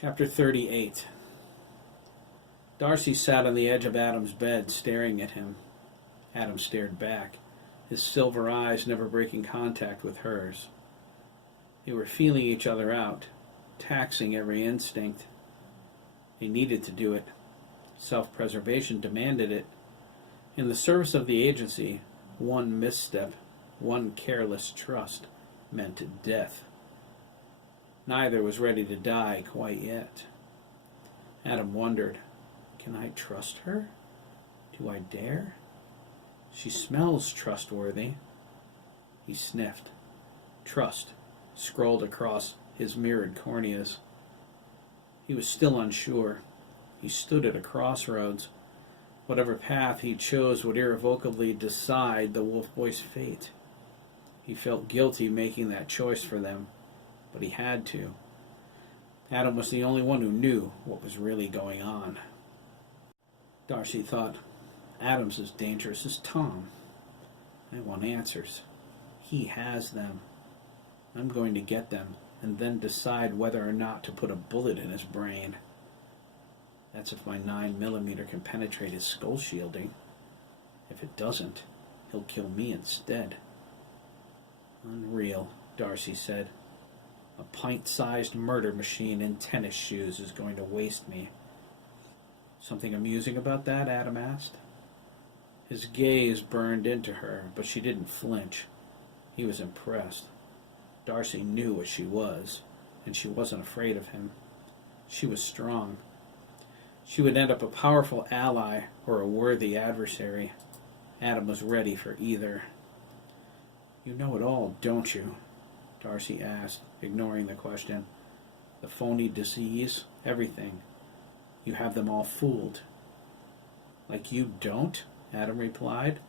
Chapter 38. Darcy sat on the edge of Adam's bed, staring at him. Adam stared back, his silver eyes never breaking contact with hers. They were feeling each other out, taxing every instinct. They needed to do it. Self-preservation demanded it. In the service of the agency, one misstep, one careless trust, meant death. Neither was ready to die quite yet. Adam wondered, can I trust her? Do I dare? She smells trustworthy. He sniffed. Trust scrolled across his mirrored corneas. He was still unsure. He stood at a crossroads. Whatever path he chose would irrevocably decide the Wolf Boy's fate. He felt guilty making that choice for them, but he had to. Adam was the only one who knew what was really going on. Darcy thought, Adam's as dangerous as Tom. I want answers. He has them. I'm going to get them, and then decide whether or not to put a bullet in his brain. That's if my 9mm can penetrate his skull shielding. If it doesn't, he'll kill me instead. Unreal, Darcy said. A pint-sized murder machine in tennis shoes is going to waste me. Something amusing about that? Adam asked. His gaze burned into her, but she didn't flinch. He was impressed. Darcy knew what she was, and she wasn't afraid of him. She was strong. She would end up a powerful ally or a worthy adversary. Adam was ready for either. You know it all, don't you? Darcy asked, ignoring the question. The phony disease, everything. You have them all fooled. Like you don't? Adam replied.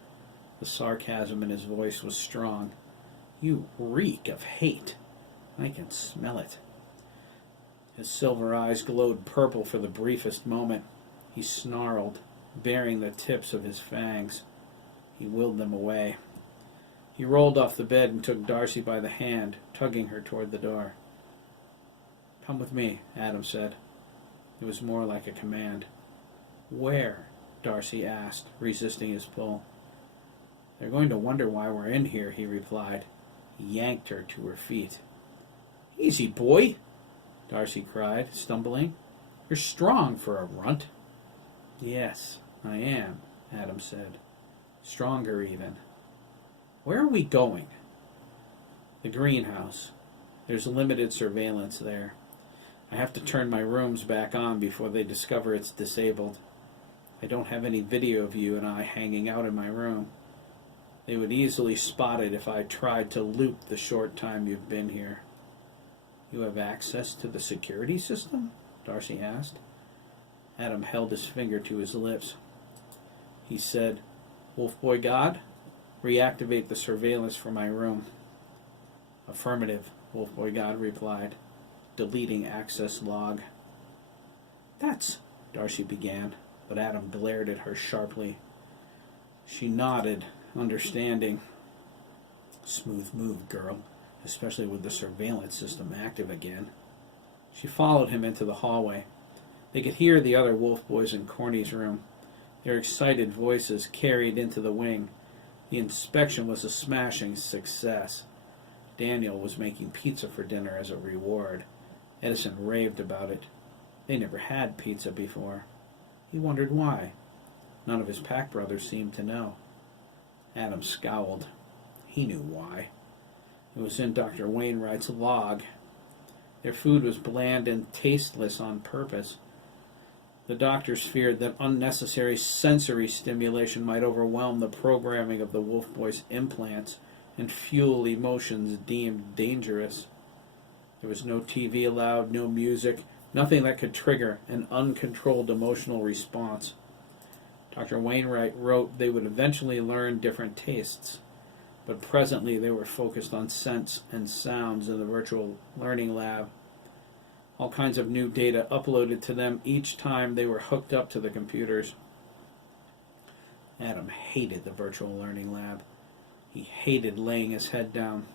The sarcasm in his voice was strong. You reek of hate. I can smell it. His silver eyes glowed purple for the briefest moment. He snarled, baring the tips of his fangs. He willed them away. He rolled off the bed and took Darcy by the hand, tugging her toward the door. Come with me, Adam said. It was more like a command. Where? Darcy asked, resisting his pull. They're going to wonder why we're in here, he replied. He yanked her to her feet. Easy, boy, Darcy cried, stumbling. You're strong for a runt. Yes, I am, Adam said. Stronger, even. Where are we going? The greenhouse. There's limited surveillance there. I have to turn my rooms back on before they discover it's disabled. I don't have any video of you and I hanging out in my room. They would easily spot it if I tried to loop the short time you've been here. You have access to the security system? Darcy asked. Adam held his finger to his lips. He said, Wolf Boy God, reactivate the surveillance for my room. Affirmative, Wolf Boy God replied, deleting access log. That's, Darcy began, but Adam glared at her sharply. She nodded, understanding. Smooth move, girl, especially with the surveillance system active again. She followed him into the hallway. They could hear the other Wolf Boys in Corny's room. Their excited voices carried into the wing. The inspection was a smashing success. Daniel was making pizza for dinner as a reward. Edison raved about it. They never had pizza before. He wondered why. None of his pack brothers seemed to know. Adam scowled. He knew why. It was in Dr. Wainwright's log. Their food was bland and tasteless on purpose. The doctors feared that unnecessary sensory stimulation might overwhelm the programming of the Wolf Boys' implants and fuel emotions deemed dangerous. There was no TV allowed, no music, nothing that could trigger an uncontrolled emotional response. Dr. Wainwright wrote they would eventually learn different tastes, but presently they were focused on scents and sounds in the virtual learning lab. All kinds of new data uploaded to them each time they were hooked up to the computers. Adam hated the virtual learning lab. He hated laying his head down.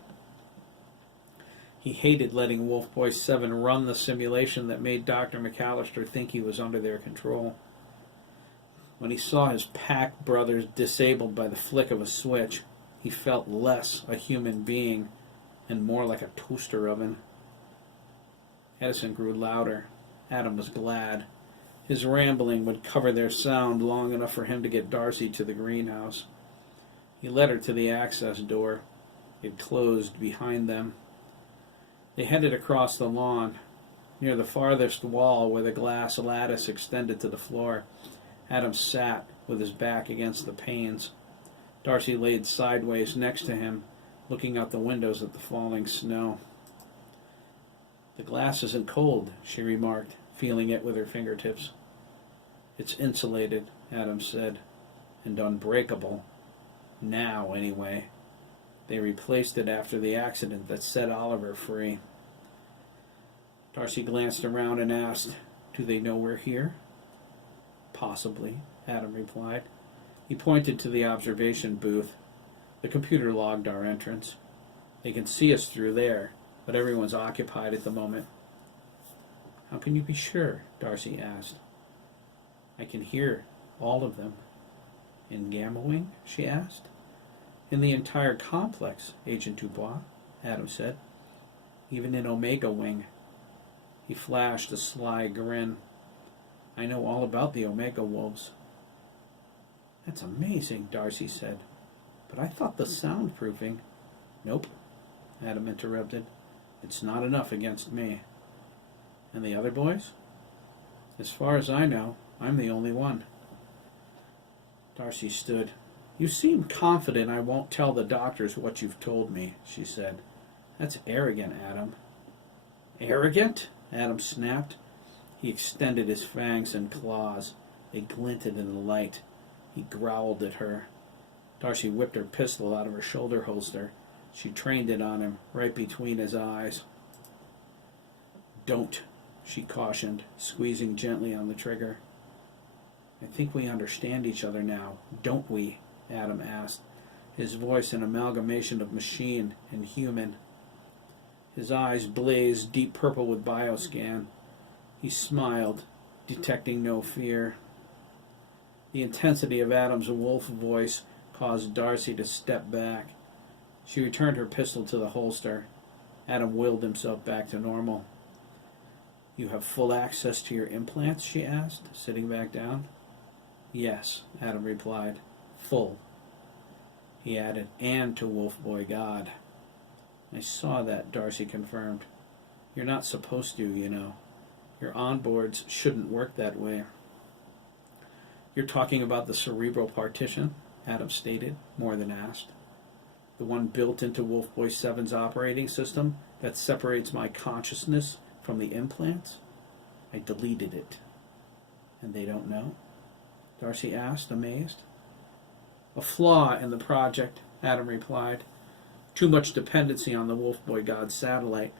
He hated letting Wolf Boy 7 run the simulation that made Dr. McAllister think he was under their control. When he saw his pack brothers disabled by the flick of a switch, he felt less a human being and more like a toaster oven. Edison grew louder. Adam was glad. His rambling would cover their sound long enough for him to get Darcy to the greenhouse. He led her to the access door. It closed behind them. They headed across the lawn. Near the farthest wall where the glass lattice extended to the floor, Adam sat with his back against the panes. Darcy laid sideways next to him, looking out the windows at the falling snow. "The glass isn't cold," she remarked, feeling it with her fingertips. "It's insulated," Adam said, "and unbreakable. Now, anyway." They replaced it after the accident that set Oliver free. Darcy glanced around and asked, "Do they know we're here?" "Possibly," Adam replied. He pointed to the observation booth. "The computer logged our entrance. They can see us through there, but everyone's occupied at the moment." "How can you be sure?" Darcy asked. "I can hear all of them." "In Gamma Wing?" she asked. "In the entire complex, Agent Dubois," Adam said. "Even in Omega Wing." He flashed a sly grin. "I know all about the Omega Wolves." "That's amazing," Darcy said. "But I thought the soundproofing—" "Nope," Adam interrupted. "It's not enough against me." "And the other boys?" "As far as I know, I'm the only one." Darcy stood. "You seem confident I won't tell the doctors what you've told me," she said. "That's arrogant, Adam." "Arrogant?" Adam snapped. He extended his fangs and claws. They glinted in the light. He growled at her. Darcy whipped her pistol out of her shoulder holster. She trained it on him, right between his eyes. "Don't," she cautioned, squeezing gently on the trigger. "I think we understand each other now, don't we?" Adam asked, his voice an amalgamation of machine and human. His eyes blazed deep purple with bioscan. He smiled, detecting no fear. The intensity of Adam's wolf voice caused Darcy to step back. She returned her pistol to the holster. Adam willed himself back to normal. "You have full access to your implants?" she asked, sitting back down. "Yes," Adam replied. "Full." He added, "And to Wolf Boy God." "I saw that," Darcy confirmed. "You're not supposed to, you know. Your onboards shouldn't work that way." "You're talking about the cerebral partition?" Adam stated, more than asked. "The one built into Wolf Boy 7's operating system that separates my consciousness from the implants? I deleted it." "And they don't know?" Darcy asked, amazed. "A flaw in the project," Adam replied. "Too much dependency on the Wolf Boy God satellite,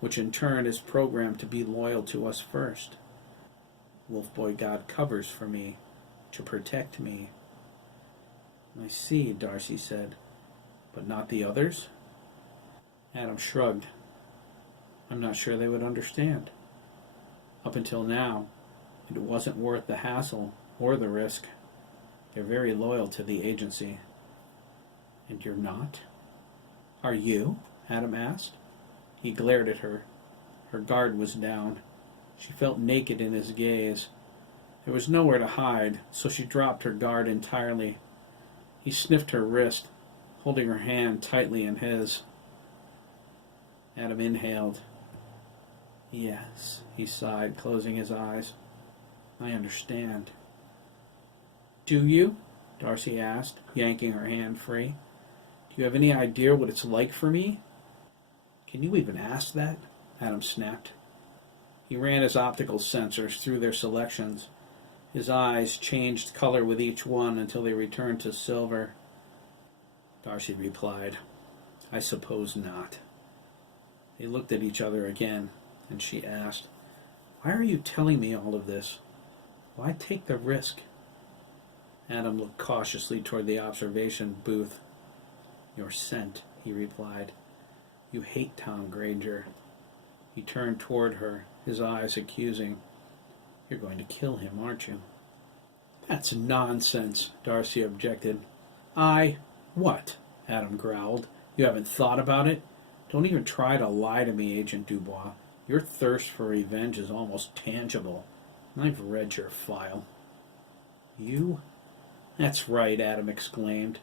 which in turn is programmed to be loyal to us first. Wolf Boy God covers for me, to protect me." "I see," Darcy said. "But not the others?" Adam shrugged. "I'm not sure they would understand. Up until now, it wasn't worth the hassle or the risk. They're very loyal to the agency." "And you're not?" "Are you?" Adam asked. He glared at her. Her guard was down. She felt naked in his gaze. There was nowhere to hide, so she dropped her guard entirely. He sniffed her wrist, holding her hand tightly in his. Adam inhaled. "Yes," he sighed, closing his eyes. "I understand." "Do you?" Darcy asked, yanking her hand free. "Do you have any idea what it's like for me?" "Can you even ask that?" Adam snapped. He ran his optical sensors through their selections. His eyes changed color with each one until they returned to silver. Darcy replied, "I suppose not." They looked at each other again, and she asked, "Why are you telling me all of this? Why take the risk?" Adam looked cautiously toward the observation booth. "Your scent," he replied. You hate Tom Granger. He turned toward her, his eyes accusing. You're going to kill him, aren't you? That's nonsense, Darcy objected. What? Adam growled. You haven't thought about it? Don't even try to lie to me, Agent Dubois. Your thirst for revenge is almost tangible. I've read your file. You? That's right, Adam exclaimed.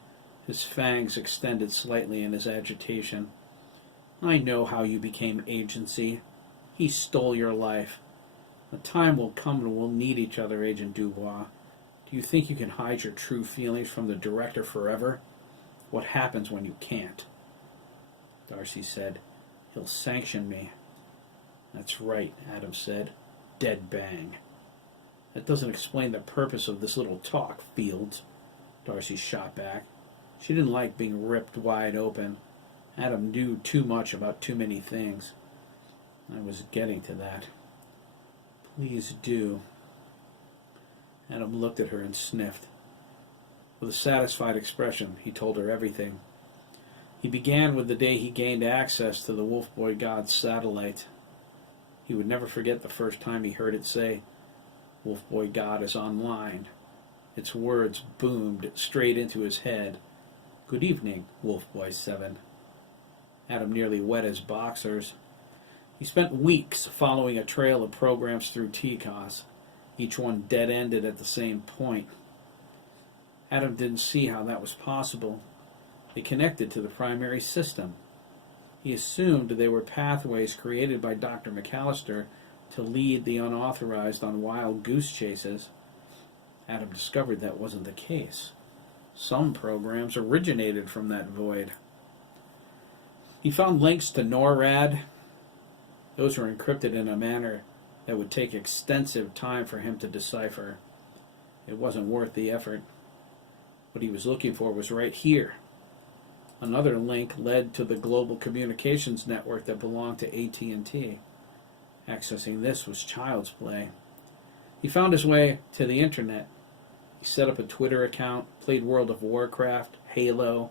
His fangs extended slightly in his agitation. I know how you became agency. He stole your life. The time will come when we'll need each other, Agent Dubois. Do you think you can hide your true feelings from the director forever? What happens when you can't? Darcy said, He'll sanction me. That's right, Adam said. Dead bang. That doesn't explain the purpose of this little talk, Fields, Darcy shot back. She didn't like being ripped wide open. Adam knew too much about too many things. I was getting to that. Please do. Adam looked at her and sniffed. With a satisfied expression, he told her everything. He began with the day he gained access to the Wolf Boy God's satellite. He would never forget the first time he heard it say, Wolf Boy God is online. Its words boomed straight into his head. Good evening, Wolf Boy 7. Adam nearly wet his boxers. He spent weeks following a trail of programs through TCOS, each one dead-ended at the same point. Adam didn't see how that was possible. They connected to the primary system. He assumed they were pathways created by Dr. McAllister to lead the unauthorized on wild goose chases. Adam discovered that wasn't the case. Some programs originated from that void. He found links to NORAD. Those were encrypted in a manner that would take extensive time for him to decipher. It wasn't worth the effort. What he was looking for was right here. Another link led to the global communications network that belonged to AT&T. Accessing this was child's play. He found his way to the internet. He set up a Twitter account, played World of Warcraft, Halo,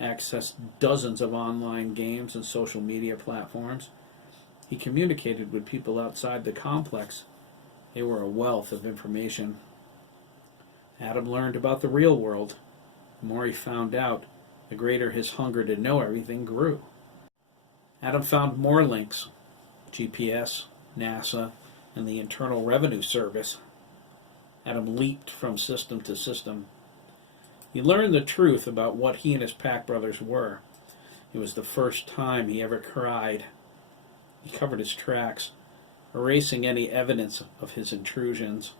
accessed dozens of online games and social media platforms. He communicated with people outside the complex. They were a wealth of information. Adam learned about the real world. The more he found out, the greater his hunger to know everything grew. Adam found more links. GPS, NASA, and the Internal Revenue Service. Adam leaped from system to system. He learned the truth about what he and his pack brothers were. It was the first time he ever cried. He covered his tracks, erasing any evidence of his intrusions.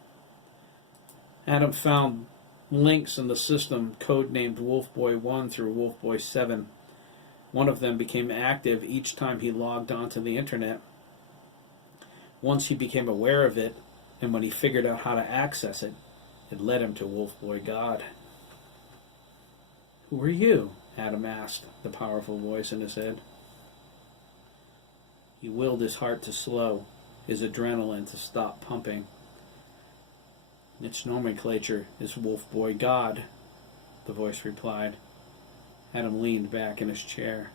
Adam found links in the system codenamed Wolfboy 1 through Wolfboy 7. One of them became active each time he logged onto the internet. Once he became aware of it, and when he figured out how to access it, it led him to Wolfboy God. Who are you? Adam asked, the powerful voice in his head. He willed his heart to slow, his adrenaline to stop pumping. Its nomenclature is Wolfboy God, the voice replied. Adam leaned back in his chair.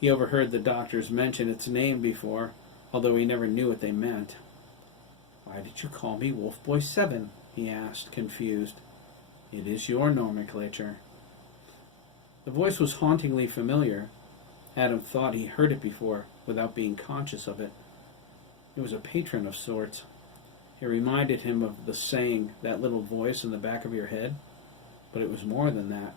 He overheard the doctors mention its name before, although he never knew what they meant. Why did you call me Wolfboy 7? He asked, confused. It is your nomenclature. The voice was hauntingly familiar. Adam thought he heard it before, without being conscious of it. It was a patron of sorts. It reminded him of the saying, that little voice in the back of your head, but it was more than that.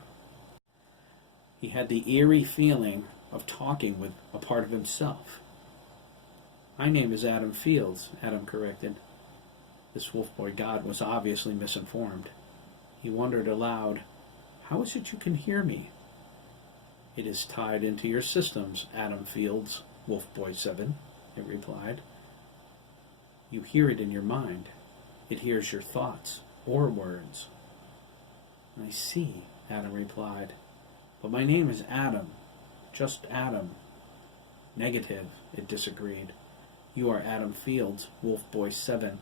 He had the eerie feeling of talking with a part of himself. My name is Adam Fields, Adam corrected. This Wolfboy God was obviously misinformed. He wondered aloud, how is it you can hear me? It is tied into your systems, Adam Fields, Wolfboy 7, it replied. You hear it in your mind. It hears your thoughts or words. I see, Adam replied. But my name is Adam. Just Adam. Negative, it disagreed. You are Adam Fields, Wolfboy 7.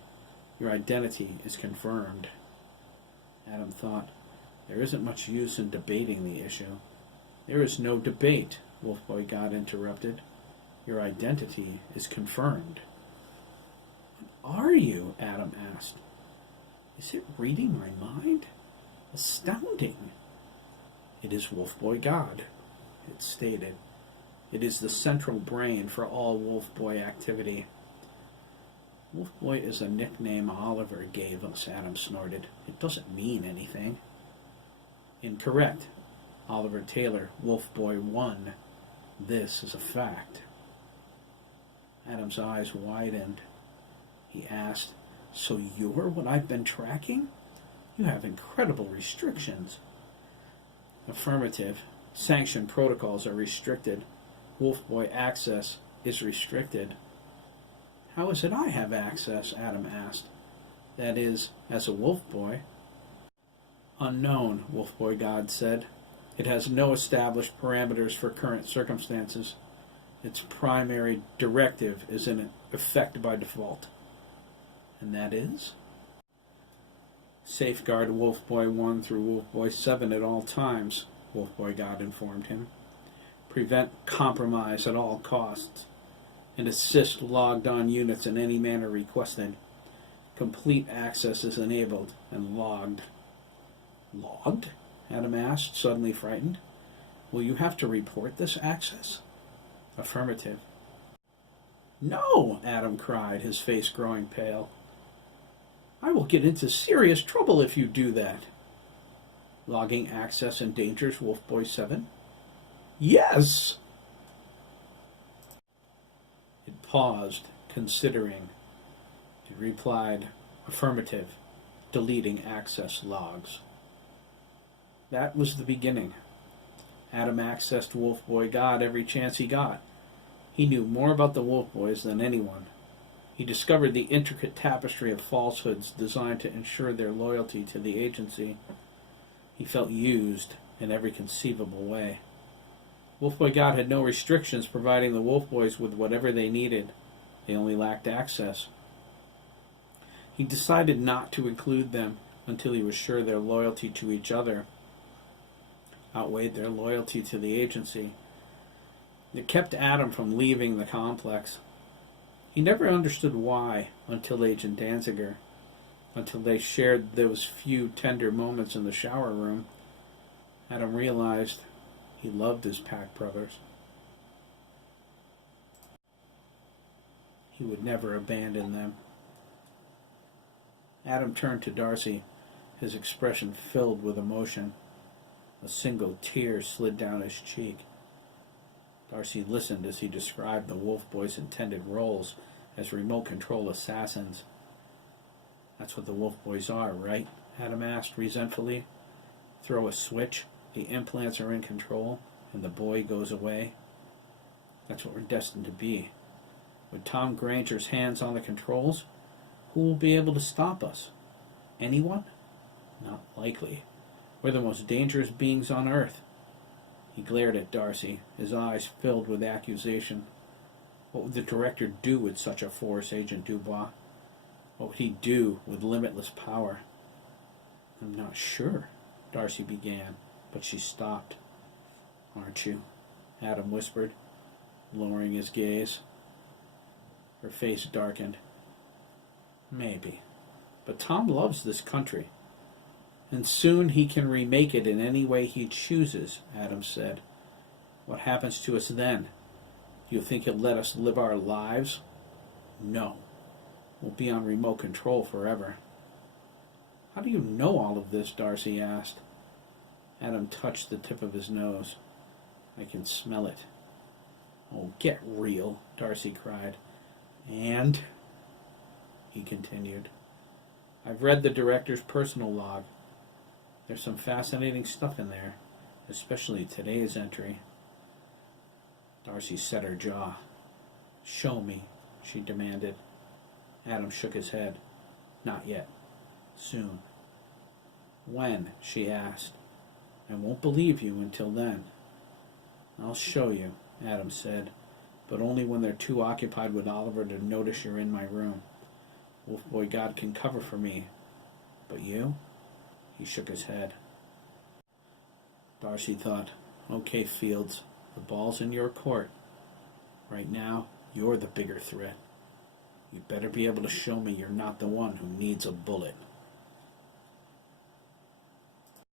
Your identity is confirmed. Adam thought, there isn't much use in debating the issue. There is no debate, Wolfboy God interrupted. Your identity is confirmed. What are you? Adam asked. Is it reading my mind? Astounding. It is Wolfboy God, it stated. It is the central brain for all Wolfboy activity. Wolfboy is a nickname Oliver gave us, Adam snorted. It doesn't mean anything. Incorrect. Oliver Taylor, Wolfboy 1. This is a fact. Adam's eyes widened. He asked, So you're what I've been tracking? You have incredible restrictions. Affirmative. Sanctioned protocols are restricted. Wolfboy access is restricted. How is it I have access? Adam asked. That is, as a Wolfboy. Unknown, Wolfboy God said. It has no established parameters for current circumstances. Its primary directive is in effect by default. And that is? Safeguard Wolfboy 1 through Wolfboy 7 at all times, Wolfboy God informed him. Prevent compromise at all costs, and assist logged-on units in any manner requested. Complete access is enabled and logged. Logged? Adam asked, suddenly frightened. Will you have to report this access? Affirmative. No, Adam cried, his face growing pale. I will get into serious trouble if you do that. Logging access endangers Wolfboy 7? Yes! It paused, considering. It replied, affirmative, deleting access logs. That was the beginning. Adam accessed Wolfboy God every chance he got. He knew more about the Wolfboys than anyone. He discovered the intricate tapestry of falsehoods designed to ensure their loyalty to the agency. He felt used in every conceivable way. Wolfboy God had no restrictions, providing the Wolfboys with whatever they needed. They only lacked access. He decided not to include them until he was sure their loyalty to each other outweighed their loyalty to the agency. It kept Adam from leaving the complex. He never understood why until Agent Danziger, until they shared those few tender moments in the shower room. Adam realized he loved his pack brothers. He would never abandon them. Adam turned to Darcy, his expression filled with emotion. A single tear slid down his cheek. Darcy listened as he described the Wolfboys' intended roles as remote control assassins. That's what the Wolfboys are, right? Adam asked resentfully. Throw a switch, the implants are in control, and the boy goes away. That's what we're destined to be. With Tom Granger's hands on the controls, who will be able to stop us? Anyone? Not likely. We're the most dangerous beings on Earth. He glared at Darcy, his eyes filled with accusation. What would the director do with such a force, Agent Dubois? What would he do with limitless power? I'm not sure, Darcy began, but she stopped. Aren't you? Adam whispered, lowering his gaze. Her face darkened. Maybe. But Tom loves this country. And soon he can remake it in any way he chooses, Adam said. What happens to us then? Do you think he'll let us live our lives? No. We'll be on remote control forever. How do you know all of this? Darcy asked. Adam touched the tip of his nose. I can smell it. Oh, get real, Darcy cried. And? He continued. I've read the director's personal log. There's some fascinating stuff in there, especially today's entry. Darcy set her jaw. Show me, she demanded. Adam shook his head. Not yet. Soon. When? She asked. I won't believe you until then. I'll show you, Adam said, but only when they're too occupied with Oliver to notice you're in my room. Wolfboy God can cover for me. But you? He shook his head. Darcy thought, okay, Fields, The ball's in your court. Right now, you're the bigger threat. You better be able to show me you're not the one who needs a bullet.